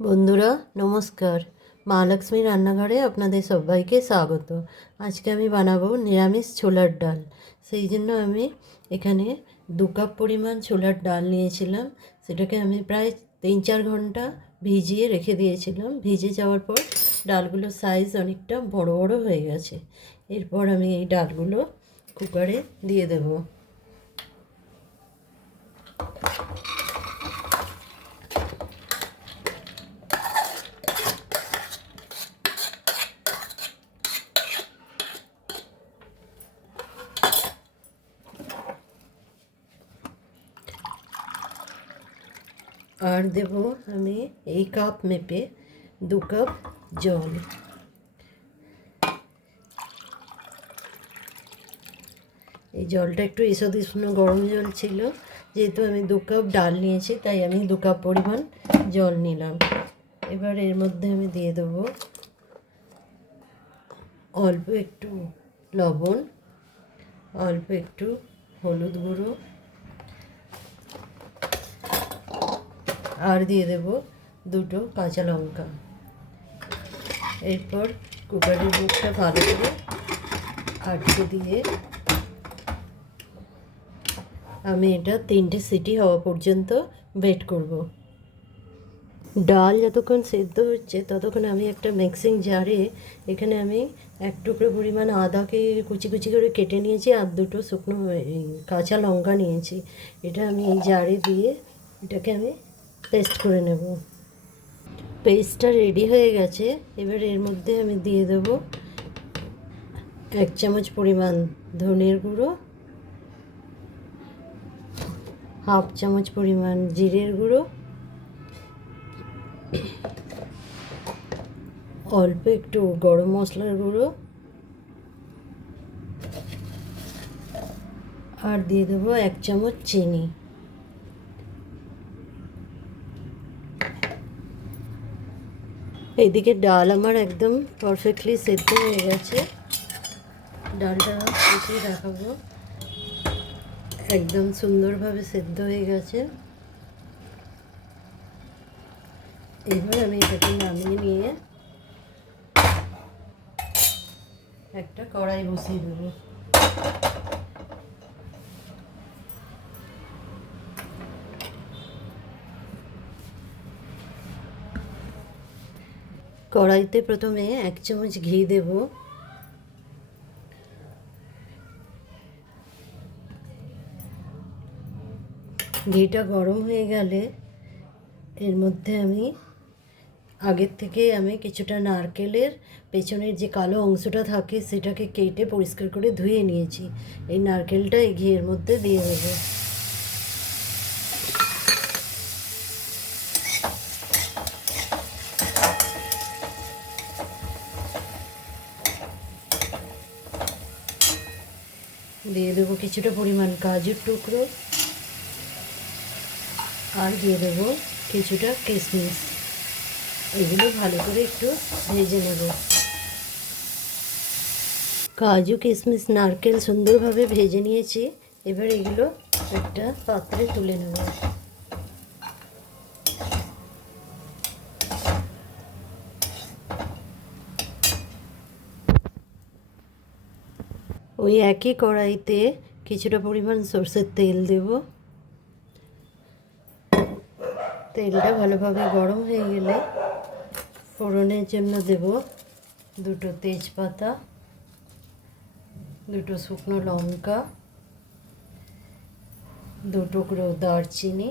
বন্ধুরা নমস্কার। মা লক্ষ্মী রান্নাঘরে আপনাদের সবাইকে স্বাগত। আজকে আমি বানাবো নিরামিষ ছোলার ডাল। সেই জন্য আমি এখানে 2 কাপ পরিমাণ ছোলার ডাল নিয়েছিলাম। সেটাকে আমি প্রায় 3-4 ঘন্টা ভিজিয়ে রেখে দিয়েছিলাম। ভিজে যাওয়ার পর ডালগুলোর সাইজ অনেকটা বড় বড় হয়ে গেছে। এরপর আমি এই ডালগুলো কুকারে দিয়ে দেবো। আর দেব আমি এই কাপ মেপে 2 কাপ জল। এই জলটা একটু ঈষৎ উষ্ণ গরম জল ছিল। যেহেতু আমি 2 কাপ ডাল নিয়েছি তাই আমি 2 কাপ পরিমাণ জল নিলাম। এবার এর মধ্যে আমি দিয়ে দেবো অল্প একটু লবণ, অল্প একটু হলুদ গুঁড়ো, আর দিয়ে দেব 2টো কাঁচা লঙ্কা। এরপর কুকারের মুখটা ভালো করে আটকে দিয়ে আমি এটা 3টে সিটি হওয়া পর্যন্ত ওয়েট করব। ডাল যতক্ষণ সেদ্ধ হচ্ছে ততক্ষণ আমি একটা মিক্সিং জারে এখানে আমি 1 টুকরো পরিমাণ আদাকে কুচি কুচি করে কেটে নিয়েছি, আর 2টো শুকনো কাঁচা লঙ্কা নিয়েছি। এটা আমি এই জারে দিয়ে এটাকে আমি পেস্ট করে নেব। পেস্টটা রেডি হয়ে গেছে। এবার এর মধ্যে আমি দিয়ে দেব 1 চামচ পরিমাণ ধনের গুঁড়ো, 1/2 চামচ পরিমাণ জিরের গুঁড়ো, অল্প একটু গরম মশলার গুঁড়ো, আর দিয়ে দেবো 1 চামচ চিনি। এইদিকে ডাল আমার একদম পারফেক্টলি সেদ্ধ হয়ে গেছে। ডালটা উঠিয়ে দেখাবো, একদম সুন্দরভাবে সেদ্ধ হয়ে গেছে। এবার আমি এটাকে নামিয়ে নিয়ে একটা কড়াই বসিয়ে দেবো। কড়াইতে প্রথমে 1 চামচ ঘি দেব। ঘিটা গরম হয়ে গেলে এর মধ্যে আমি আগের থেকে আমি কিছুটা নারকেলের পেছনের যে কালো অংশটা থাকে সেটাকে কেটে পরিষ্কার করে ধুয়ে নিয়েছি। এই নারকেলটা এই ঘিয়ের মধ্যে দিয়ে দেবো। দিয়ে দেবো কিছুটা পরিমাণ কাজুর টুকরো, আর দিয়ে দেবো কিছুটা কিশমিশ। এগুলো ভালো করে একটু ভেজে নেব। কাজু কিশমিশ নারকেল সুন্দরভাবে ভেজে নিয়েছি। এবার এগুলো একটা পাত্রে তুলে নেব। ওই একই কড়াইতে কিছুটা পরিমাণ সরষের তেল দেব। তেলটা ভালোভাবে গরম হয়ে গেলে ফোড়নের জন্য দেব 2টো তেজপাতা, 2টো শুকনো লঙ্কা, 2 টুকরো দারচিনি,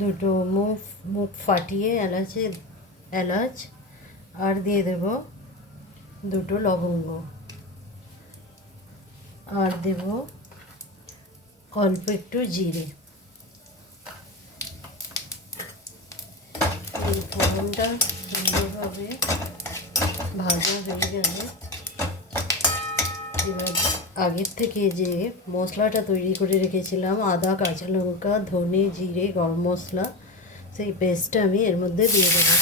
2টো মুখ ফাটিয়ে এলাচ, আর দিয়ে দেব 2টো লবঙ্গ, আর দেব অল্প একটু জিরে। এই ফোড়নটা সুন্দরভাবে ভাজা হয়ে গেলে এবার আগের থেকে যে মশলাটা তৈরি করে রেখেছিলাম, আদা, কাঁচা লঙ্কা, ধনে, জিরে, গরম মশলা, সেই পেস্টটা আমি এর মধ্যে দিয়ে দেবো।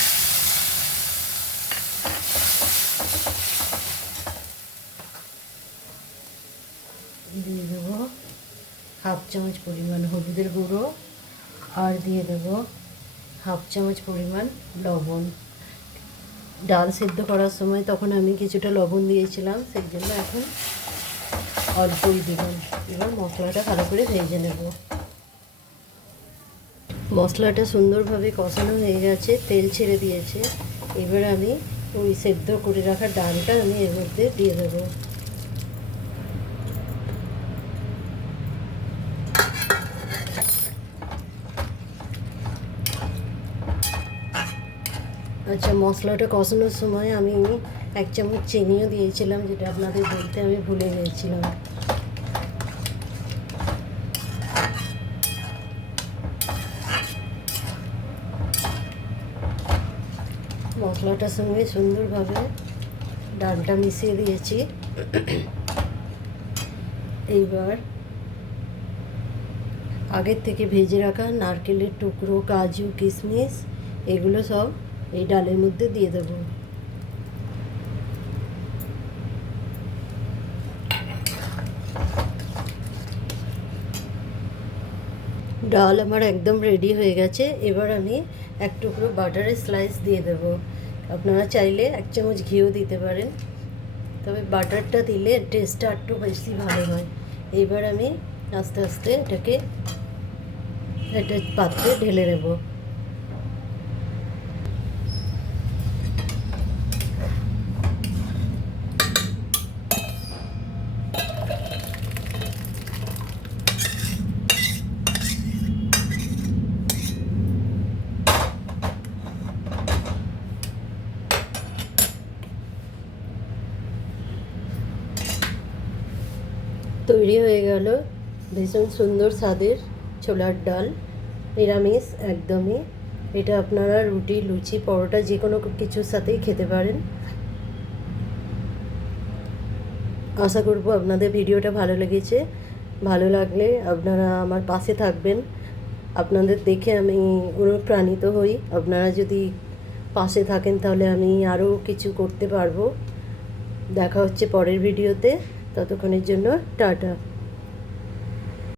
দিয়ে দেবো 1/2 চামচ পরিমাণ হলুদের গুঁড়ো, আর দিয়ে দেব হাফ চামচ পরিমাণ লবণ। ডাল সেদ্ধ করার সময় তখন আমি কিছুটা লবণ দিয়েছিলাম, সেই জন্য এখন অল্পই দিলাম। এবার মশলাটা ভালো করে ভেজে নেব। মশলাটা সুন্দরভাবে কষানো হয়ে গেছে, তেল ছেড়ে দিয়েছে। এবার আমি ওই সেদ্ধ করে রাখা ডালটা আমি এর মধ্যে দিয়ে দেবো। আচ্ছা, মশলাটা কষানোর সময় আমি 1 চামচ চিনিও দিয়েছিলাম, যেটা আপনাদের বলতে আমি ভুলে গিয়েছিলাম। মশলাটার সঙ্গে সুন্দরভাবে ডালটা মিশিয়ে দিয়েছি। এইবার আগের থেকে ভেজে রাখা নারকেলের টুকরো, কাজু, কিশমিশ এগুলো সব এই ডালের মধ্যে দিয়ে দেবো। ডাল আমার একদম রেডি হয়ে গেছে। এবার আমি 1 টুকরো বাটারের স্লাইস দিয়ে দেবো। আপনারা চাইলে 1 চামচ ঘিও দিতে পারেন, তবে বাটারটা দিলে টেস্টটা একটু বেশি ভালো হয়। এবার আমি আস্তে আস্তে এটাকে একটা পাত্রে ঢেলে নেব। তৈরি হয়ে গেল ভীষণ সুন্দর স্বাদের ছোলার ডাল, নিরামিষ একদমই। এটা আপনারা রুটি, লুচি, পরোটা যে কোনো কিছুর সাথেই খেতে পারেন। আশা করব আপনাদের ভিডিওটা ভালো লেগেছে। ভালো লাগলে আপনারা আমার পাশে থাকবেন। আপনাদের দেখে আমি অনুপ্রাণিত হই। আপনারা যদি পাশে থাকেন তাহলে আমি আরও কিছু করতে পারবো। দেখা হচ্ছে পরের ভিডিওতে। ততক্ষণের জন্য টাটা।